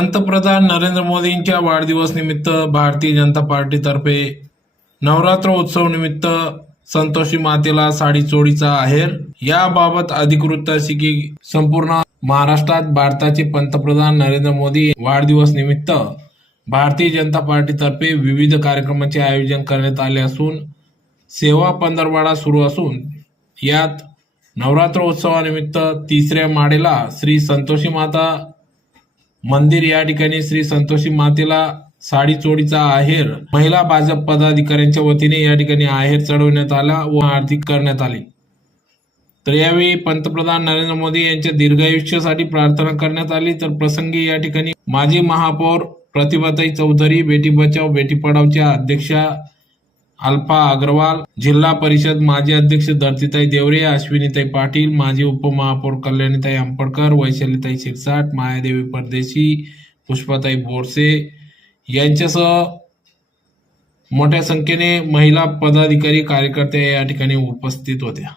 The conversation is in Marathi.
पंतप्रधान नरेंद्र मोदींच्या वाढदिवस निमित्त भारतीय जनता पार्टीतर्फे नवरात्र उत्सव निमित्त संतोषी मातेला साडी चोळीचा आहेर याबाबत अधिकृत अशी की संपूर्ण महाराष्ट्रात भारताचे पंतप्रधान नरेंद्र मोदी वाढदिवस निमित्त भारतीय जनता पार्टीतर्फे विविध कार्यक्रमांचे आयोजन करण्यात आले असून सेवा पंधरवडा सुरू असून यात नवरात्र उत्सवानिमित्त तिसऱ्या माळेला श्री संतोषी माता मंदिर या ठिकाणी श्री संतोषी मातेला साडी चोळीचा आहेर महिला भाजप पदाधिकाऱ्यांच्या वतीने या ठिकाणी आहेर चढवण्यात आला व आरती करण्यात आली। तर यावेळी पंतप्रधान नरेंद्र मोदी यांच्या दीर्घायुष्यासाठी प्रार्थना करण्यात आली। तर प्रसंगी या ठिकाणी माजी महापौर प्रतिभाताई चौधरी, बेटी बचाओ बेटी पढाओच्या अध्यक्षा अल्फा अग्रवाल, जिल्हा परिषद माजी अध्यक्ष धरतीताई देवरे, अश्विनीताई पाटील, माजी उपमहापौर कल्याणीताई अंपडकर, वैशालीताई शिरसाट, मायादेवी परदेशी, पुष्पाताई बोरसे यांच्यासह मोठ्या संख्येने महिला पदाधिकारी कार्यकर्ते या ठिकाणी उपस्थित होत्या।